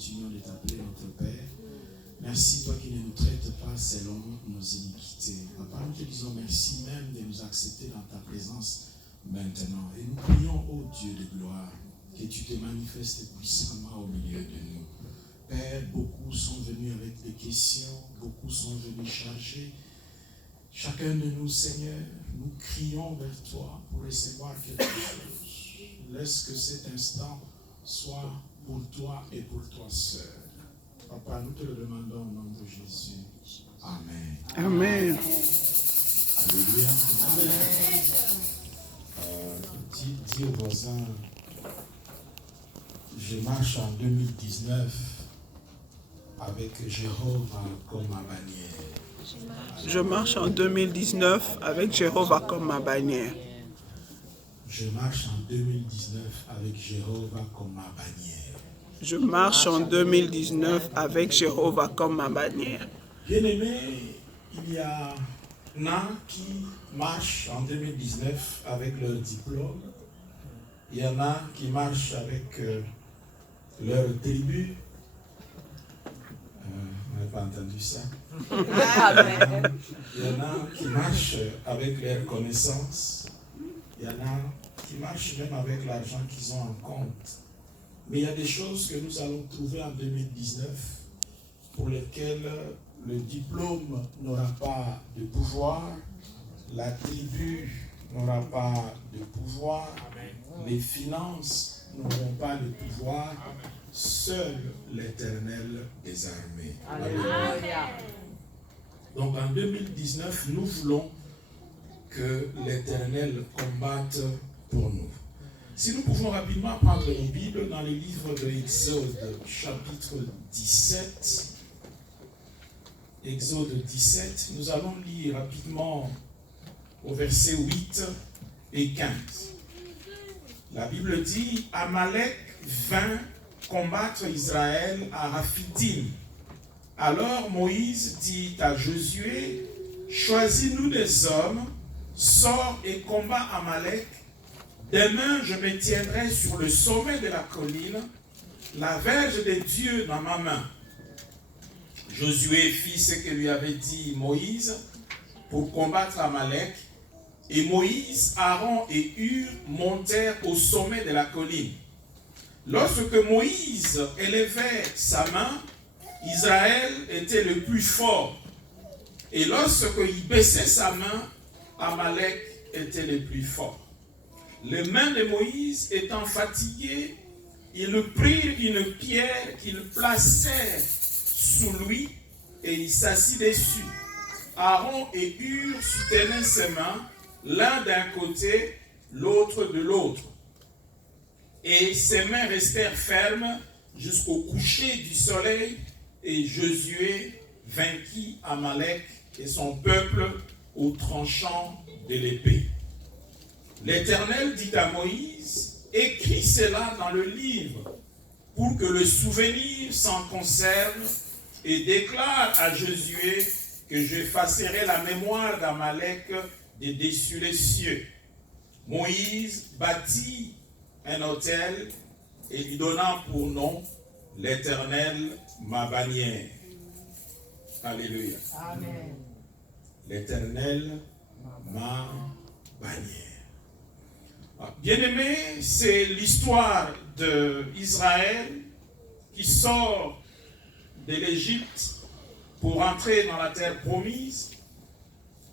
continuons de t'appeler notre Père. Merci, toi qui ne nous traites pas selon nos iniquités. Papa, nous te disons merci même de nous accepter dans ta présence maintenant. Et nous prions, ô Dieu de gloire, que tu te manifestes puissamment au milieu de nous. Père, beaucoup sont venus avec des questions, beaucoup sont venus chargés. Chacun de nous, Seigneur, nous crions vers toi pour recevoir quelque chose. Laisse que cet instant soit pour toi et pour toi seul. Papa, nous te le demandons au nom de Jésus. Amen. Amen. Alléluia. Dis aux voisins, je marche en 2019 avec Jéhovah comme ma bannière. Je marche en 2019 avec Jéhovah comme ma bannière. Je marche en 2019 avec Jéhovah comme ma bannière. Je marche en 2019 avec Jéhovah comme ma bannière. Bien-aimés, il y a qui marchent en 2019 avec leur diplôme. Il y en a qui marchent avec leur tribu. On n'a pas entendu ça. Il y en a qui marchent avec leurs connaissances. Il y en a qui marchent même avec l'argent qu'ils ont en compte. Mais il y a des choses que nous allons trouver en 2019 pour lesquelles le diplôme n'aura pas de pouvoir, la tribu n'aura pas de pouvoir, les finances n'auront pas de pouvoir, seul l'Éternel des armées. Alléluia. Donc en 2019, nous voulons que l'Éternel combatte pour nous. Si nous pouvons rapidement prendre nos Bibles dans le livre de Exode, chapitre 17. Exode 17, nous allons lire rapidement au verset 8 et 15. La Bible dit, Amalek vint combattre Israël à Raphidim. Alors Moïse dit à Josué, choisis-nous des hommes, sors et combat Amalek. Demain, je me tiendrai sur le sommet de la colline, la verge de Dieu dans ma main. Josué fit ce que lui avait dit Moïse pour combattre Amalek. Et Moïse, Aaron et Hur montèrent au sommet de la colline. Lorsque Moïse élevait sa main, Israël était le plus fort. Et lorsqu'il baissait sa main, Amalek était le plus fort. Les mains de Moïse étant fatiguées, ils prirent une pierre qu'ils placèrent sous lui et il s'assit dessus. Aaron et Hur soutenaient ses mains, l'un d'un côté, l'autre de l'autre. Et ses mains restèrent fermes jusqu'au coucher du soleil et Josué vainquit Amalek et son peuple au tranchant de l'épée. L'Éternel dit à Moïse, écris cela dans le livre pour que le souvenir s'en conserve et déclare à Josué que j'effacerai la mémoire d'Amalek de dessus les cieux. Moïse bâtit un autel et lui donna pour nom l'Éternel ma bannière. Alléluia. Amen. L'Éternel ma bannière. Bien-aimé, c'est l'histoire d'Israël qui sort de l'Égypte pour entrer dans la terre promise.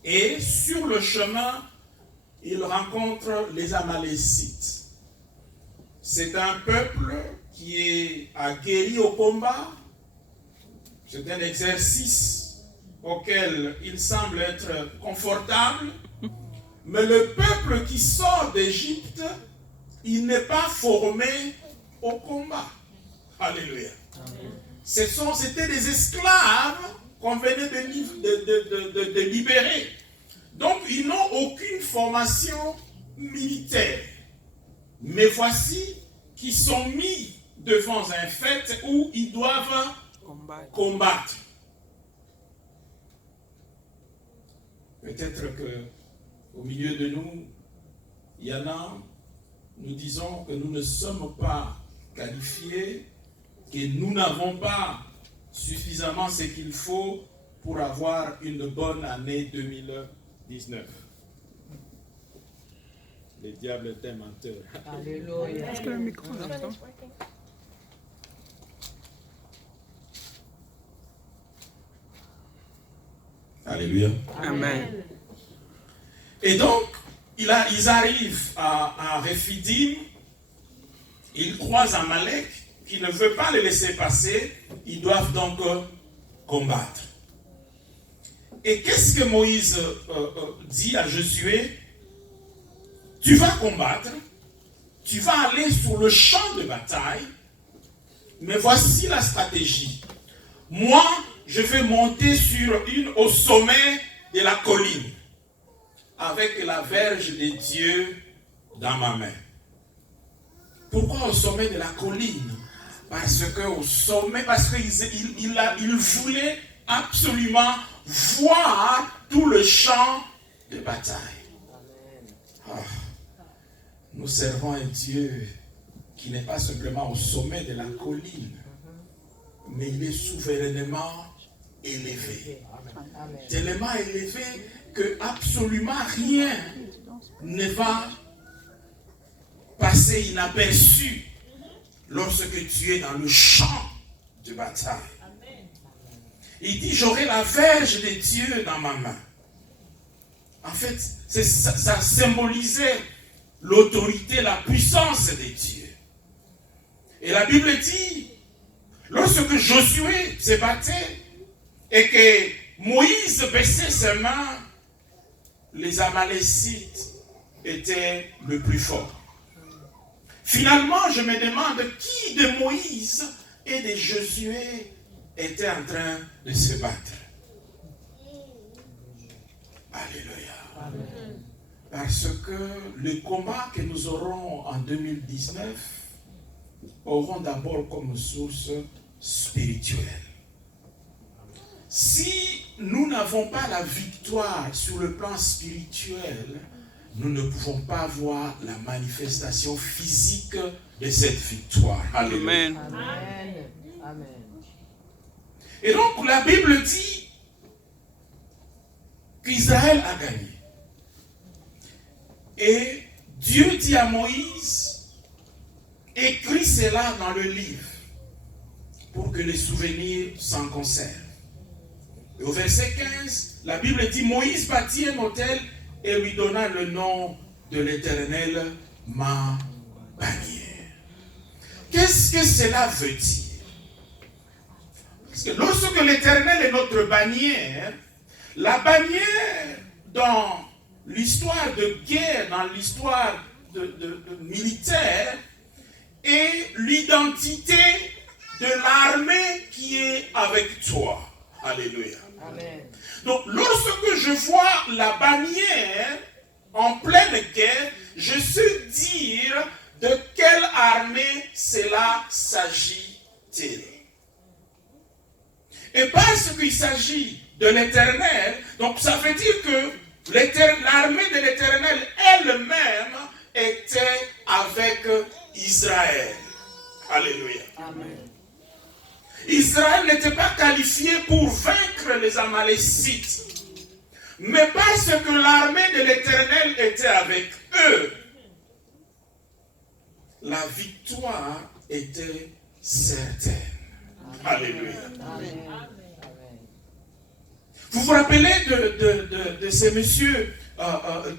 Et sur le chemin, il rencontre les Amalécites. C'est un peuple qui est aguerri au combat. C'est un exercice auquel il semble être confortable. Mais le peuple qui sort d'Égypte, il n'est pas formé au combat. Alléluia. C'était des esclaves qu'on venait de libérer. Donc, ils n'ont aucune formation militaire. Mais voici qu'ils sont mis devant un fait où ils doivent combattre. Peut-être que au milieu de nous, il y en a, nous disons que nous ne sommes pas qualifiés que nous n'avons pas suffisamment ce qu'il faut pour avoir une bonne année 2019. Le diable est un menteur. Alléluia. Est-ce que le micro est là? Alléluia. Amen. Et donc, ils arrivent à Rephidim, ils croisent Amalek, qui ne veut pas les laisser passer, ils doivent donc combattre. Et qu'est-ce que Moïse dit à Josué? Tu vas combattre, tu vas aller sur le champ de bataille, mais voici la stratégie. Moi, je vais monter au sommet de la colline, avec la verge de Dieu dans ma main. Pourquoi au sommet de la colline? Parce qu'au sommet, parce qu'il voulait absolument voir tout le champ de bataille. Ah, nous servons un Dieu qui n'est pas simplement au sommet de la colline, mais il est souverainement élevé. Tellement élevé que absolument rien ne va passer inaperçu lorsque tu es dans le champ de bataille. Il dit, j'aurai la verge de Dieu dans ma main. En fait, ça symbolisait l'autorité, la puissance de Dieu. Et la Bible dit, lorsque Josué se battait et que Moïse baissait ses mains, les Amalécites étaient le plus fort. Finalement, je me demande qui de Moïse et de Josué était en train de se battre. Alléluia. Amen. Parce que le combat que nous aurons en 2019 auront d'abord comme source spirituelle. Si nous n'avons pas la victoire sur le plan spirituel, nous ne pouvons pas voir la manifestation physique de cette victoire. Alléluia. Amen. Amen. Amen. Et donc la Bible dit qu'Israël a gagné. Et Dieu dit à Moïse, écris cela dans le livre pour que les souvenirs s'en conservent. Et au verset 15, la Bible dit, Moïse bâtit un autel et lui donna le nom de l'Éternel, ma bannière. Qu'est-ce que cela veut dire? Parce que lorsque l'Éternel est notre bannière, la bannière dans l'histoire de guerre, dans l'histoire de militaire, est l'identité de l'armée qui est avec toi. Alléluia. Amen. Donc, lorsque je vois la bannière en pleine guerre, je sais dire de quelle armée cela s'agit-il. Et parce qu'il s'agit de l'Éternel, donc ça veut dire que l'armée de l'Éternel elle-même était avec Israël. Alléluia. Amen. Israël n'était pas qualifié pour vaincre les Amalécites. Mais parce que l'armée de l'Éternel était avec eux, la victoire était certaine. Alléluia. Amen. Vous vous rappelez de ce monsieur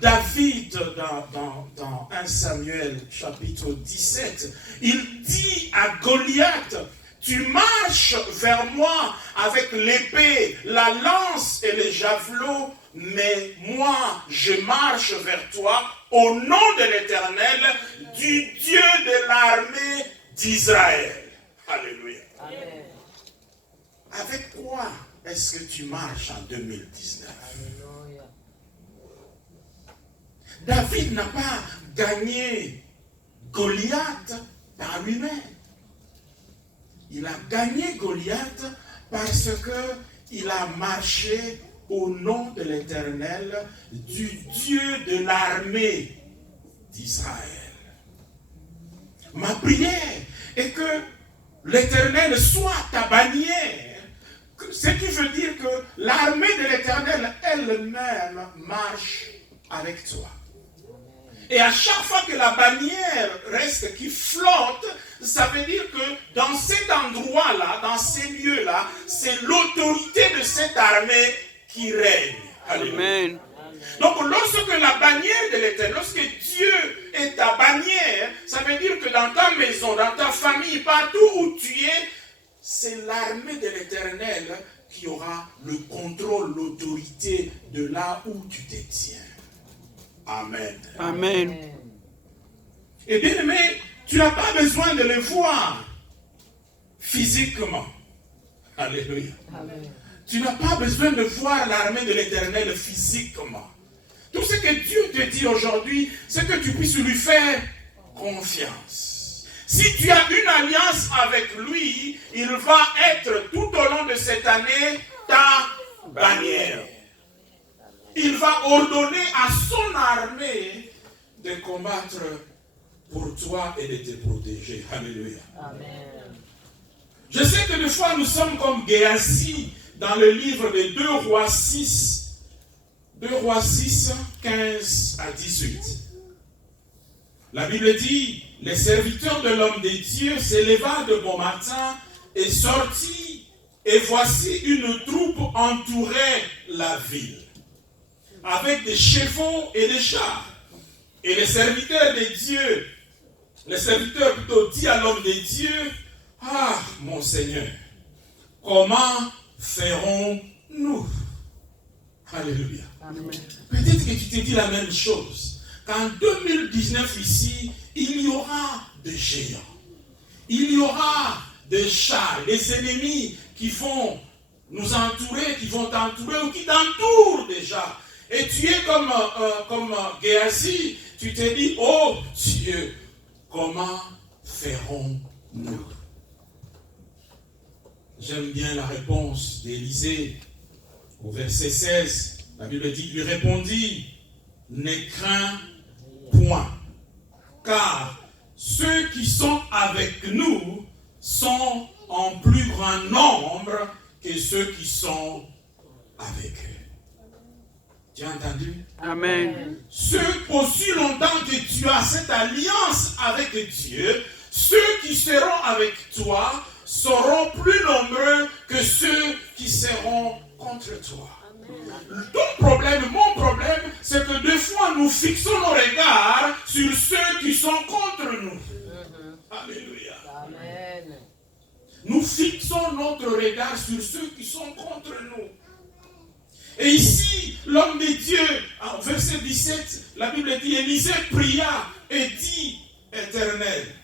David dans 1 Samuel chapitre 17. Il dit à Goliath, tu marches vers moi avec l'épée, la lance et les javelots, mais moi je marche vers toi au nom de l'Éternel, du Dieu de l'armée d'Israël. Alléluia. Amen. Avec quoi est-ce que tu marches en 2019? Alléluia. David n'a pas gagné Goliath par lui-même. Il a gagné Goliath parce qu'il a marché au nom de l'Éternel, du Dieu de l'armée d'Israël. Ma prière est que l'Éternel soit ta bannière. Ce qui veut dire que l'armée de l'Éternel elle-même marche avec toi. Et à chaque fois que la bannière reste qui flotte, ça veut dire que dans cet endroit-là, dans ces lieux-là, c'est l'autorité de cette armée qui règne. Alléluia. Amen. Donc lorsque la bannière de l'Éternel, lorsque Dieu est ta bannière, ça veut dire que dans ta maison, dans ta famille, partout où tu es, c'est l'armée de l'Éternel qui aura le contrôle, l'autorité de là où tu te tiens. Amen. Amen. Et bien aimé, tu n'as pas besoin de le voir physiquement. Alléluia. Amen. Tu n'as pas besoin de voir l'armée de l'Éternel physiquement. Tout ce que Dieu te dit aujourd'hui, c'est que tu puisses lui faire confiance. Si tu as une alliance avec lui, il va être tout au long de cette année ta bannière. Il va ordonner à son armée de combattre pour toi et de te protéger. Alléluia. Amen. Je sais que des fois nous sommes comme Géasi dans le livre de 2 Rois 6, 15 à 18. La Bible dit, les serviteurs de l'homme de Dieu s'éleva de bon matin et sortit, et voici une troupe entourait la ville, avec des chevaux et des chars. Et les serviteurs de Dieu, les serviteurs plutôt dit à l'homme de Dieu, ah mon Seigneur, comment ferons-nous? Alléluia. Amen. Peut-être que tu te dis la même chose. Qu'en 2019 ici, il y aura des géants. Il y aura des chars, des ennemis qui vont nous entourer, qui vont t'entourer ou qui t'entourent déjà. Et tu es comme Géasi, tu te dis, oh Dieu, comment ferons-nous? J'aime bien la réponse d'Élisée au verset 16. La Bible dit, il lui répondit, ne crains point, car ceux qui sont avec nous sont en plus grand nombre que ceux qui sont avec eux. Tu as entendu? Amen. Ceux, aussi longtemps que tu as cette alliance avec Dieu, ceux qui seront avec toi seront plus nombreux que ceux qui seront contre toi. Ton problème, mon problème, c'est que des fois nous fixons nos regards sur ceux qui sont contre nous. Alléluia. Amen. Nous fixons notre regard sur ceux qui sont contre nous. Et ici, l'homme de Dieu, en verset 17, la Bible dit, Élisée pria et dit, Éternel,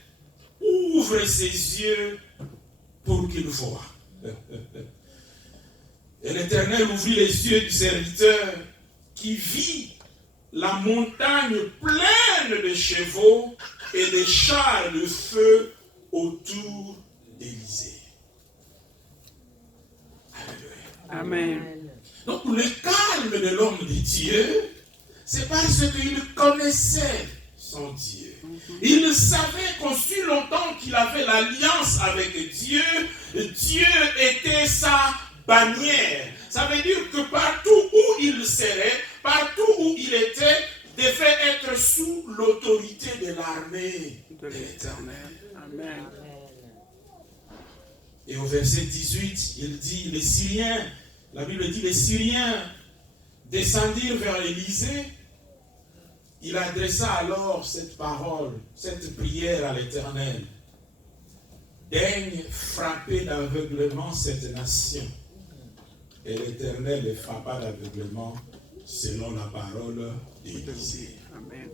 ouvre ses yeux pour qu'il voie. Et l'Éternel ouvrit les yeux du serviteur qui vit la montagne pleine de chevaux et des chars de feu autour d'Élisée. Alléluia. Amen. Donc le calme de l'homme de Dieu, c'est parce qu'il connaissait son Dieu. Il savait qu'aussi longtemps qu'il avait l'alliance avec Dieu, Dieu était sa bannière. Ça veut dire que partout où il serait, partout où il était, devait être sous l'autorité de l'armée de l'Éternel. Amen. Et au verset 18, il dit, les Syriens, la Bible dit, les Syriens descendirent vers Élisée. Il adressa alors cette parole, cette prière à l'Éternel. Daigne frapper d'aveuglement cette nation. Et l'Éternel les frappa d'aveuglement selon la parole d'Élisée. Amen.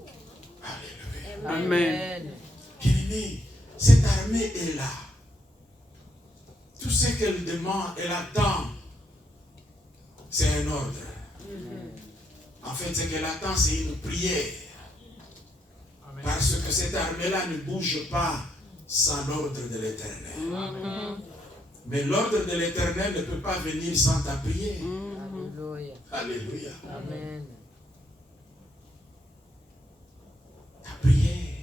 Alléluia. Amen. Bien-aimé, cette armée est là. Tout ce qu'elle demande, elle attend, c'est un ordre. En fait, ce qu'elle attend, c'est une prière. Parce que cette armée-là ne bouge pas sans l'ordre de l'Éternel. Mais l'ordre de l'Éternel ne peut pas venir sans ta prière. Alléluia. Alléluia. Amen. Ta prière.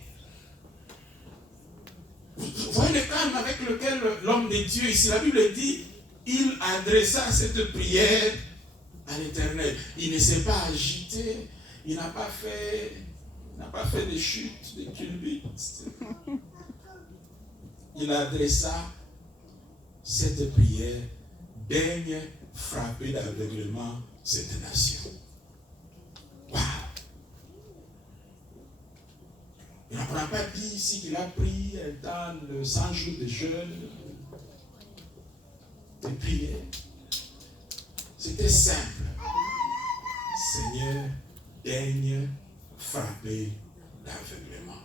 Vous voyez le calme avec lequel l'homme de Dieu, ici la Bible dit, il adressa cette prière à l'Éternel. Il ne s'est pas agité, il n'a pas fait de chute, de culbute. Il adressa cette prière, daigne frapper d'aveuglement cette nation. Waouh! Il n'a pas dit ici qu'il a pris un temps de 100 jours de jeûne, de prière. C'était simple. Seigneur, daigne frapper d'aveuglement.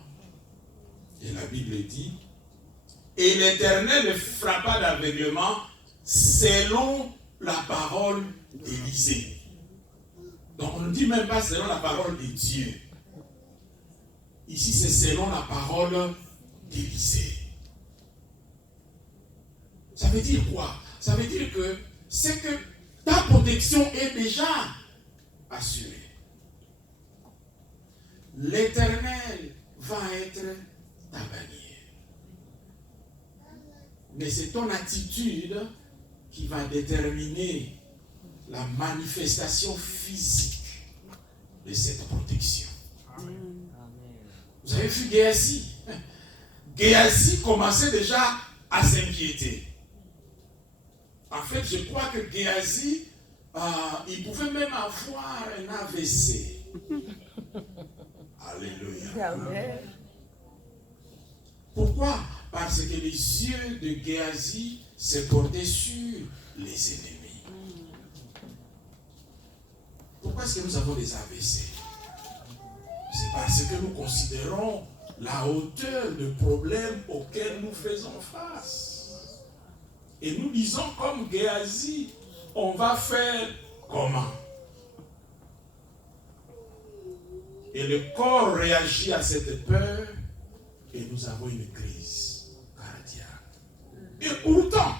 Et la Bible dit, et l'Éternel frappa d'aveuglement selon la parole d'Élisée. Donc on ne dit même pas selon la parole de Dieu. Ici c'est selon la parole d'Élisée. Ça veut dire quoi? Ça veut dire que c'est que ta protection est déjà assurée. L'Éternel va être ta bannière. Mais c'est ton attitude qui va déterminer la manifestation physique de cette protection. Amen. Vous avez vu Géasi? Géasi commençait déjà à s'inquiéter. En fait, je crois que Géasi, il pouvait même avoir un AVC. Alléluia. Amen. Pourquoi? Parce que les yeux de Géasi se portaient sur les ennemis. Pourquoi est-ce que nous avons des AVC? C'est parce que nous considérons la hauteur de problèmes auxquels nous faisons face. Et nous disons comme Géasi, on va faire comment? Et le corps réagit à cette peur et nous avons une crise cardiaque. Et pourtant,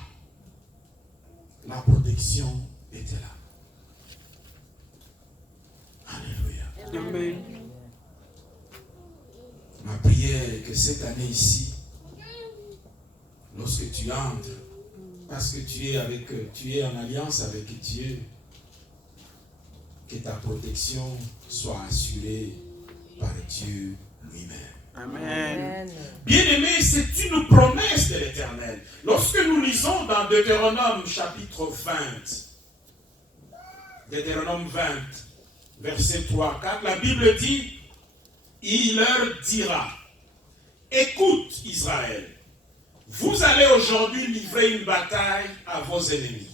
la protection était là. Alléluia. Amen. Ma prière est que cette année ici, lorsque tu entres, parce que tu es en alliance avec Dieu, que ta protection soit assurée par Dieu lui-même. Amen. Bien-aimé, c'est une promesse de l'Éternel. Lorsque nous lisons dans Deutéronome chapitre 20, Deutéronome 20, verset 3-4, la Bible dit, il leur dira, écoute Israël, vous allez aujourd'hui livrer une bataille à vos ennemis.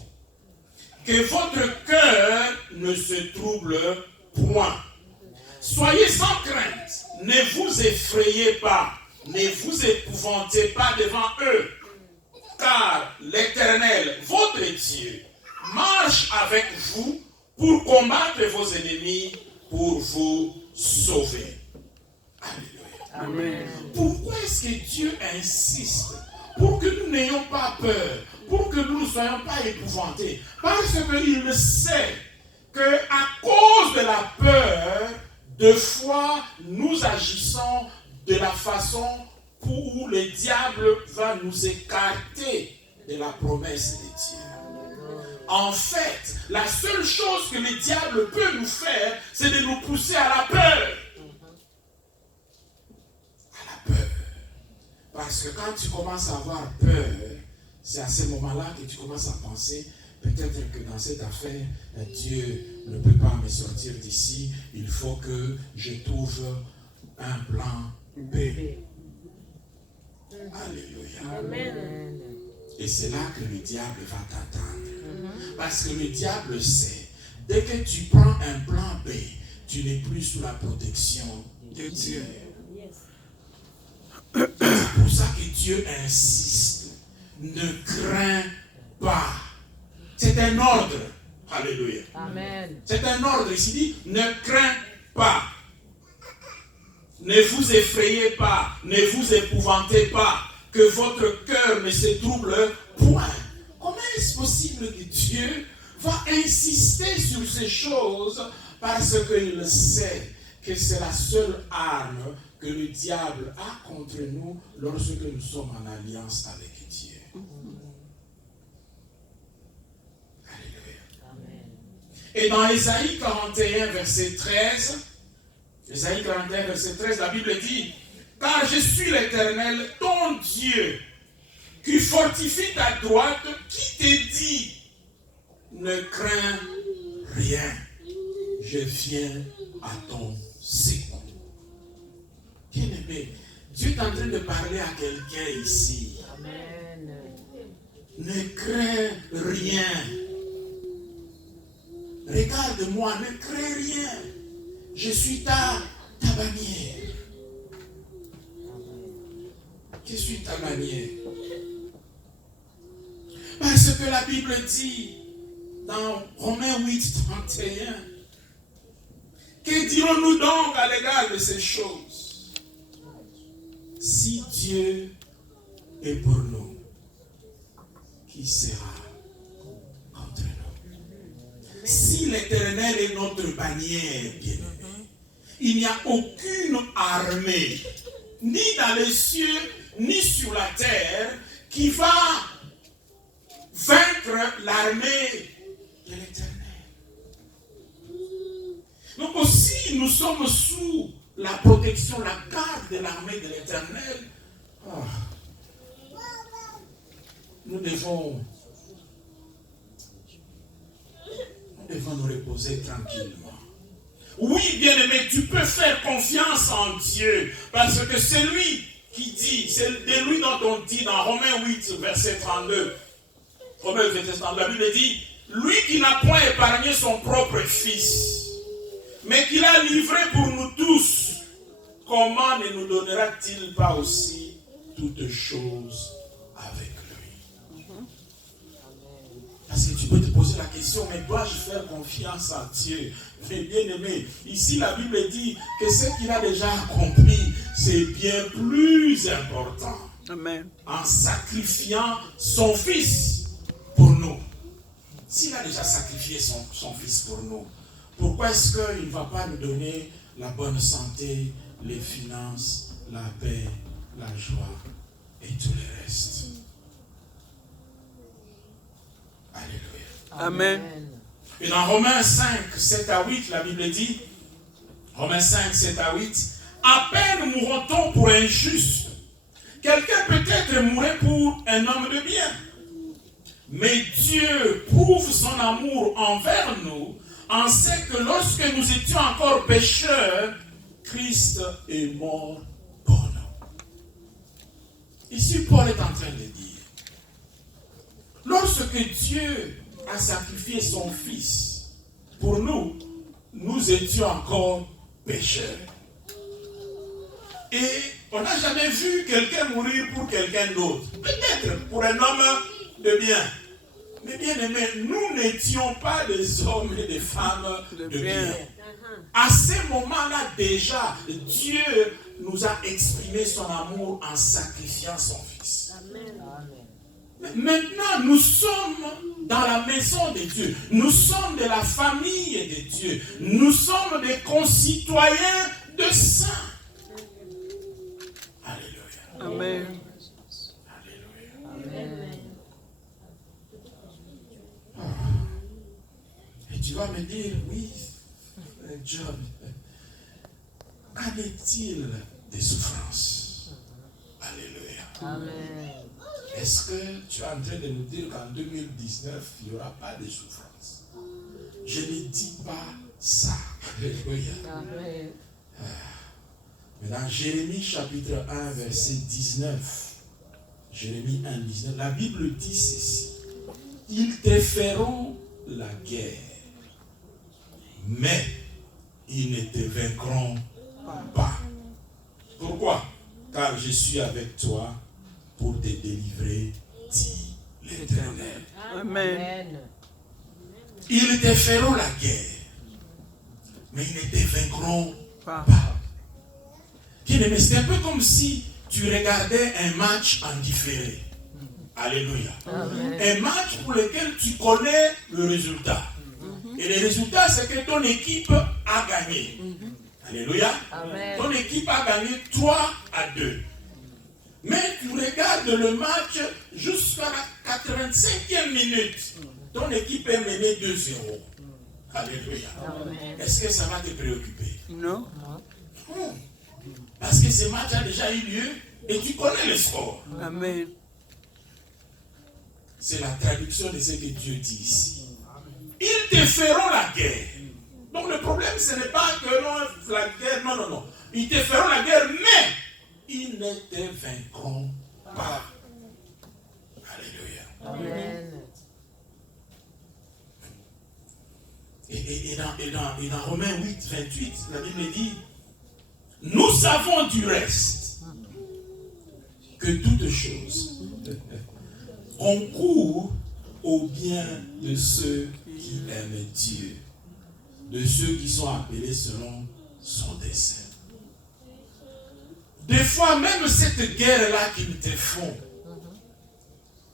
Que votre cœur ne se trouble point. Soyez sans crainte, ne vous effrayez pas, ne vous épouvantez pas devant eux, car l'Éternel, votre Dieu, marche avec vous pour combattre vos ennemis, pour vous sauver. Alléluia. Amen. Pourquoi est-ce que Dieu insiste pour que nous n'ayons pas peur, pour que nous ne soyons pas épouvantés? Parce qu'il sait qu'à cause de la peur, deux fois, nous agissons de la façon où le diable va nous écarter de la promesse de Dieu. En fait, la seule chose que le diable peut nous faire, c'est de nous pousser à la peur. À la peur. Parce que quand tu commences à avoir peur, c'est à ce moment-là que tu commences à penser, peut-être que dans cette affaire, Dieu ne peut pas me sortir d'ici. Il faut que je trouve un plan B. Alléluia. Amen. Et c'est là que le diable va t'attendre. Parce que le diable sait, dès que tu prends un plan B, tu n'es plus sous la protection de Dieu. C'est pour ça que Dieu insiste. Ne crains pas. C'est un ordre. Alléluia. Amen. C'est un ordre. Ici dit, ne crains pas. Ne vous effrayez pas. Ne vous épouvantez pas. Que votre cœur ne se trouble point. Comment est-ce possible que Dieu va insister sur ces choses? Parce qu'il sait que c'est la seule arme que le diable a contre nous lorsque nous sommes en alliance avec Dieu. Et dans Ésaïe 41, verset 13, Ésaïe 41, verset 13, la Bible dit, « Car je suis l'Éternel, ton Dieu, qui fortifie ta droite, qui te dit, ne crains rien, je viens à ton secours. » Bien-aimé, Dieu est en train de parler à quelqu'un ici. Amen. Ne crains rien. Regarde-moi, ne crains rien. Je suis ta bannière. Je suis ta bannière. Parce que la Bible dit dans Romains 8, 31, que dirons-nous donc à l'égard de ces choses? Si Dieu est pour nous, qui sera contre nous? Si l'Éternel est notre bannière, bien-aimé, il n'y a aucune armée, ni dans les cieux, ni sur la terre, qui va vaincre l'armée de l'Éternel. Donc aussi, nous sommes sous la protection, la garde de l'armée de l'Éternel. Nous devons nous reposer tranquillement. Oui, bien-aimé, tu peux faire confiance en Dieu, parce que c'est lui qui dit, c'est de lui dont on dit dans Romains 8, verset 32. Romains 8, verset 32, la Bible dit, lui qui n'a point épargné son propre fils, mais qu'il a livré pour nous tous, comment ne nous donnera-t-il pas aussi toutes choses avec lui? Parce que tu peux te poser la question, mais dois-je faire confiance à Dieu? Mais bien aimé, ici la Bible dit que ce qu'il a déjà accompli, c'est bien plus important. Amen. En sacrifiant son fils pour nous. S'il a déjà sacrifié son fils pour nous, pourquoi est-ce qu'il ne va pas nous donner la bonne santé, les finances, la paix, la joie et tout le reste? Alléluia. Amen. Et dans Romains 5, 7 à 8, la Bible dit, Romains 5, 7 à 8, à peine mourra-t-on pour un juste. Quelqu'un peut-être mourrait pour un homme de bien. Mais Dieu prouve son amour envers nous en ce que lorsque nous étions encore pécheurs, Christ est mort pour nous. Ici, Paul est en train de dire, lorsque Dieu a sacrifié son Fils pour nous, nous étions encore pécheurs. Et on n'a jamais vu quelqu'un mourir pour quelqu'un d'autre. Peut-être pour un homme de bien. Mais bien aimé, nous n'étions pas des hommes et des femmes de bien. À ce moment-là déjà, Dieu nous a exprimé son amour en sacrifiant son Fils. Amen. Maintenant, nous sommes dans la maison de Dieu. Nous sommes de la famille de Dieu. Nous sommes des concitoyens de saints. Alléluia. Amen. Alléluia. Amen. Et tu vas me dire, oui, John, qu'en est-il des souffrances? Alléluia. Amen. Est-ce que tu es en train de nous dire qu'en 2019, il n'y aura pas de souffrance? Je ne dis pas ça. Alléluia. Amen. Mais dans Jérémie chapitre 1, verset 19, Jérémie 1, 19, la Bible dit ceci. Ils te feront la guerre, mais ils ne te vaincront pas. Pourquoi? Car je suis avec toi pour te délivrer, dit l'Éternel. Amen. Ils te feront la guerre, mais ils ne te vaincront Pas. pas. Bien-aimé, c'est un peu comme si tu regardais un match en différé. Alléluia. Amen. Un match pour lequel tu connais le résultat. Et le résultat, c'est que ton équipe a gagné. Alléluia. Amen. Ton équipe a gagné 3-2. Mais tu regardes le match jusqu'à la 85e minute. Ton équipe est menée 2-0. Alléluia. Amen. Est-ce que ça va te préoccuper? Non. Non. Parce que ce match a déjà eu lieu et tu connais le score. Amen. C'est la traduction de ce que Dieu dit ici. Ils te feront la guerre. Donc le problème, ce n'est pas que non, la guerre, non. Ils te feront la guerre, mais ils ne te vaincront pas. Alléluia. Amen. Et dans Romains 8, 28, la Bible dit, nous savons du reste que toutes choses concourent au bien de ceux qui aiment Dieu, de ceux qui sont appelés selon son dessein. Des fois, même cette guerre-là qu'ils te font,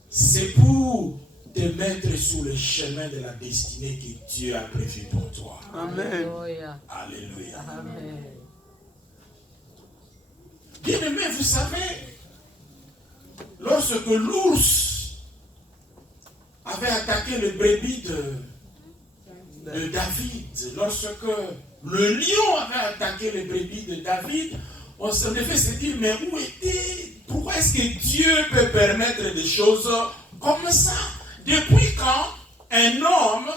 c'est pour te mettre sur le chemin de la destinée que Dieu a prévu pour toi. Amen. Alléluia. Alléluia. Amen. Bien-aimé, vous savez, lorsque l'ours avait attaqué le brebis de David, lorsque le lion avait attaqué le brebis de David, on se devait se dire, mais où était, pourquoi est-ce que Dieu peut permettre des choses comme ça? Depuis quand un homme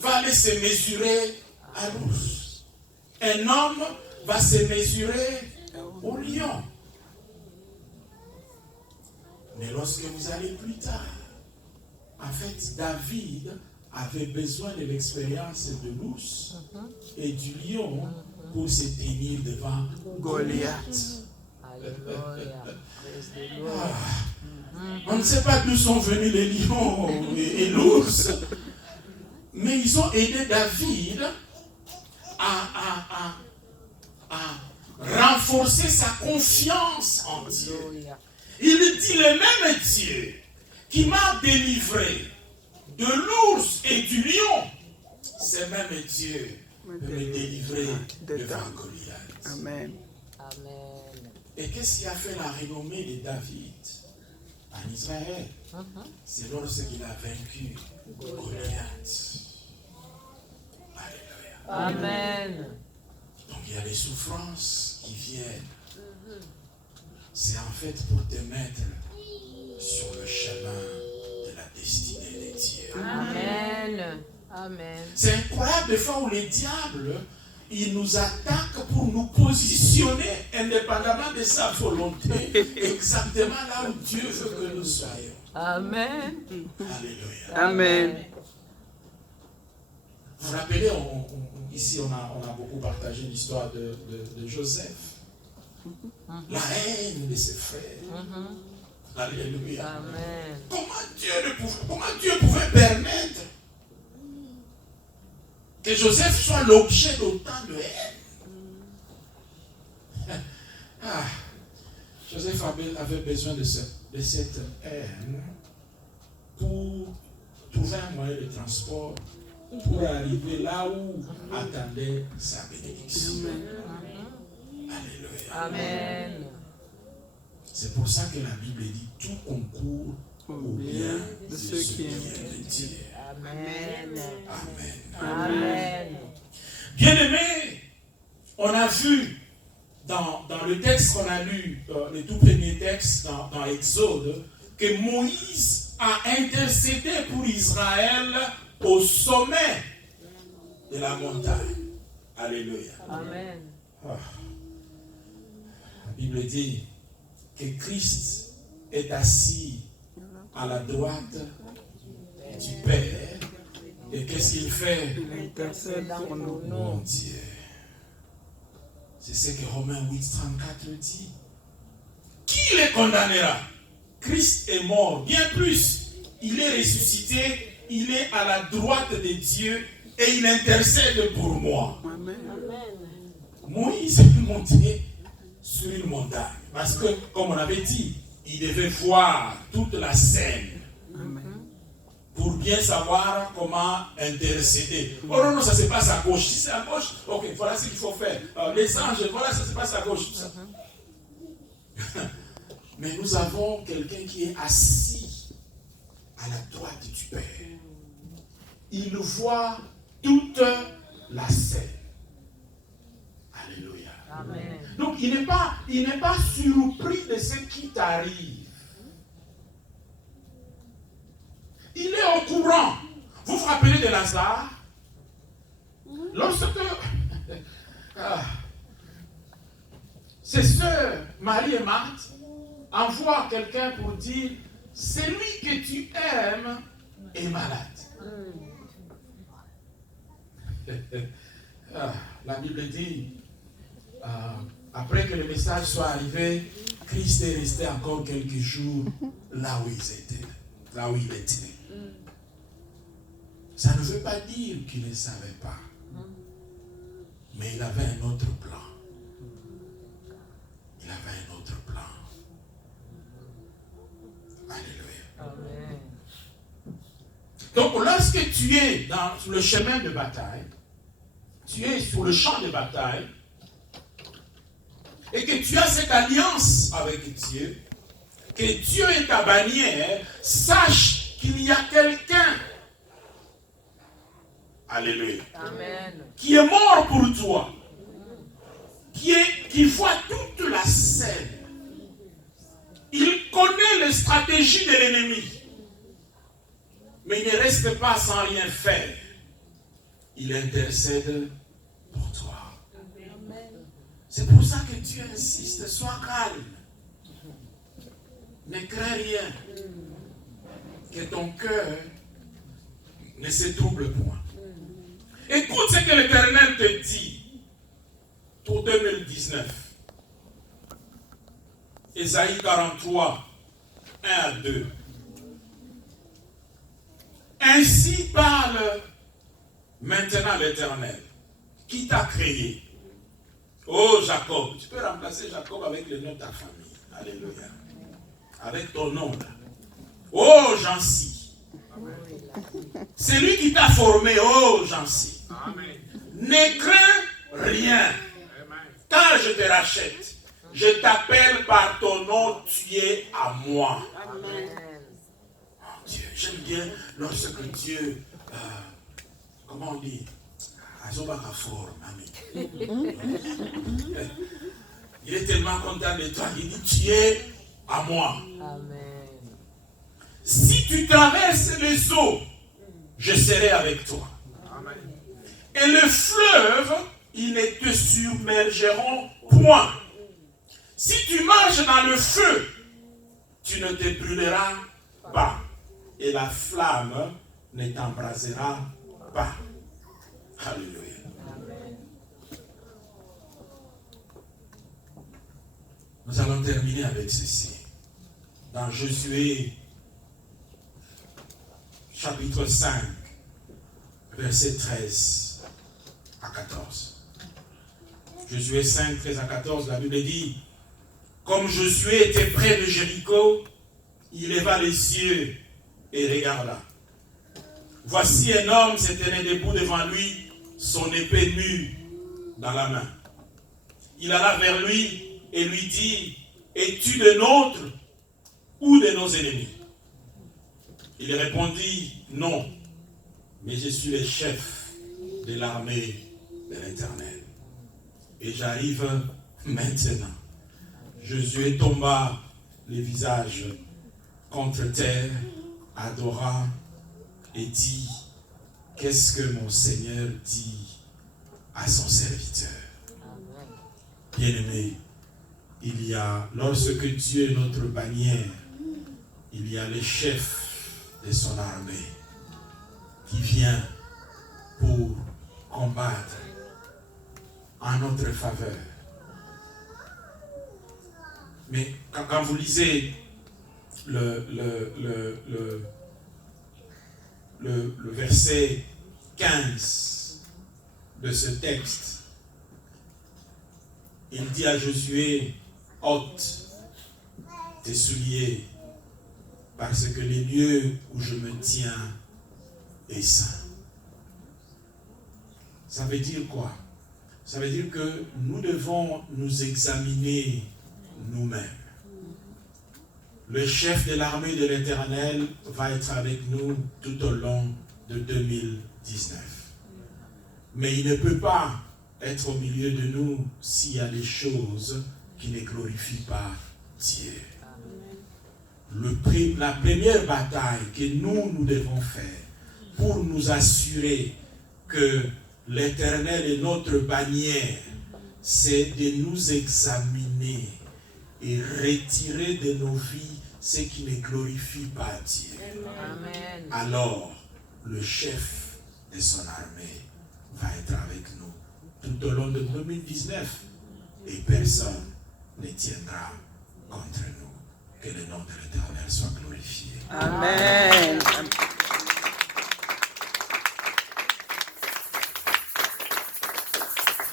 va aller se mesurer à l'ours? Un homme va se mesurer au lion. Mais lorsque vous allez plus tard, en fait, David avait besoin de l'expérience de l'ours et du lion pour se tenir devant Goliath. Alléluia. Praise the Lord. On ne sait pas d'où sont venus les lions et l'ours, mais ils ont aidé David à renforcer sa confiance en Dieu. Alléluia. Il dit, le même Dieu qui m'a délivré de l'ours et du lion, c'est même Dieu peut me délivrer devant Goliath. Amen. Amen. Et qu'est-ce qui a fait la renommée de David en Israël? C'est lorsqu'il a vaincu Goliath. Alléluia. Amen. Donc il y a des souffrances qui viennent. C'est en fait pour te mettre sur le chemin de la destinée de Dieu. Amen. Amen. C'est incroyable des fois où les diables, il nous attaque pour nous positionner indépendamment de sa volonté, exactement là où Dieu veut que nous soyons. Amen. Alléluia. Amen. Vous vous rappelez, ici on a beaucoup partagé l'histoire de Joseph. La haine de ses frères. Alléluia. Amen. Comment Dieu pouvait permettre que Joseph soit l'objet d'autant de haine? Joseph avait besoin de cette haine pour trouver un moyen de transport pour arriver là où attendait sa bénédiction. Alléluia. Amen. C'est pour ça que la Bible dit tout concourt Au au bien bien de ceux qui aiment Dieu. Amen. Amen. Amen. Bien-aimés, on a vu dans le texte qu'on a lu, le tout premier texte dans Exode, que Moïse a intercédé pour Israël au sommet de la montagne. Alléluia. Amen. La Bible dit que Christ est assis à la droite du Père. Et qu'est-ce qu'il fait? Il intercède pour nous. Mon Dieu. C'est ce que Romains 8, 34 dit. Qui les condamnera? Christ est mort. Bien plus, il est ressuscité. Il est à la droite de Dieu et il intercède pour moi. Amen. Moïse est monté sur une montagne. Parce que, comme on avait dit, il devait voir toute la scène. Amen. Pour bien savoir comment intercéder. Oh non, ça se passe à gauche. Si c'est à gauche, ok, voilà ce qu'il faut faire. Les anges, voilà, ça se passe à gauche. Mais nous avons quelqu'un qui est assis à la droite du Père. Il voit toute la scène. Alléluia. Amen. Donc il n'est pas surpris de ce qui t'arrive. Il est au courant. Vous vous rappelez de Lazare? Lorsque ses sœurs, Marie et Marthe, envoient quelqu'un pour dire, celui que tu aimes est malade. La Bible dit, après que le message soit arrivé, Christ est resté encore quelques jours là où il était. Là où il était. Ça ne veut pas dire qu'il ne savait pas. Mais il avait un autre plan. Il avait un autre plan. Alléluia. Amen. Donc lorsque tu es dans le chemin de bataille, tu es sur le champ de bataille, et que tu as cette alliance avec Dieu, que Dieu est ta bannière, sache qu'il y a quelqu'un, alléluia, Amen. qui est mort pour toi, qui voit toute la scène. Il connaît les stratégies de l'ennemi, mais il ne reste pas sans rien faire. Il intercède pour toi. C'est pour ça que Dieu insiste, sois calme. Ne crains rien. Que ton cœur ne se trouble point. Écoute ce que l'Éternel te dit pour 2019. Ésaïe 43, 1 à 2. Ainsi parle maintenant l'Éternel, qui t'a créé. Oh Jacob, tu peux remplacer Jacob avec le nom de ta famille. Alléluia. Avec ton nom là. Oh Jansi. C'est lui qui t'a formé. Oh Jansi. Ne crains rien. Quand je te rachète, je t'appelle par ton nom, tu es à moi. Amen. Oh, Dieu, j'aime bien lorsque Dieu, comment on dit, il est tellement content de toi, il dit, tu es à moi. Amen. Si tu traverses les eaux, je serai avec toi. Amen. Et le fleuve, ils ne te submergeront point. Si tu marches dans le feu, tu ne te brûleras pas. Et la flamme ne t'embrasera pas. Alléluia. Amen. Nous allons terminer avec ceci. Dans Josué, chapitre 5, versets 13 à 14. Josué 5, 13 à 14, la Bible dit, comme Josué était près de Jéricho, il leva les yeux et regarda. Voici un homme se tenait debout devant lui, son épée nue dans la main. Il alla vers lui et lui dit, es-tu de nôtres ou de nos ennemis? Il répondit, non, mais je suis le chef de l'armée de l'Éternel. Et j'arrive maintenant. Josué tomba le visage contre terre, adora et dit, qu'est-ce que mon Seigneur dit à son serviteur? Bien-aimé, il y a, lorsque Dieu est notre bannière, il y a le chef de son armée qui vient pour combattre en notre faveur. Mais quand vous lisez le verset 15 de ce texte, il dit à Josué, ôte tes souliers, parce que le lieu où je me tiens est saint. Ça veut dire quoi? Ça veut dire que nous devons nous examiner nous-mêmes. Le chef de l'armée de l'Éternel va être avec nous tout au long de 2019. Mais il ne peut pas être au milieu de nous s'il y a des choses qui ne glorifient pas Dieu. La première bataille que nous devons faire pour nous assurer que l'Éternel est notre bannière, c'est de nous examiner et retirer de nos vies ce qui ne glorifie pas Dieu. Amen. Alors, le chef de son armée va être avec nous tout au long de 2019 et personne ne tiendra contre nous. Que le nom de l'Éternel soit glorifié. Amen.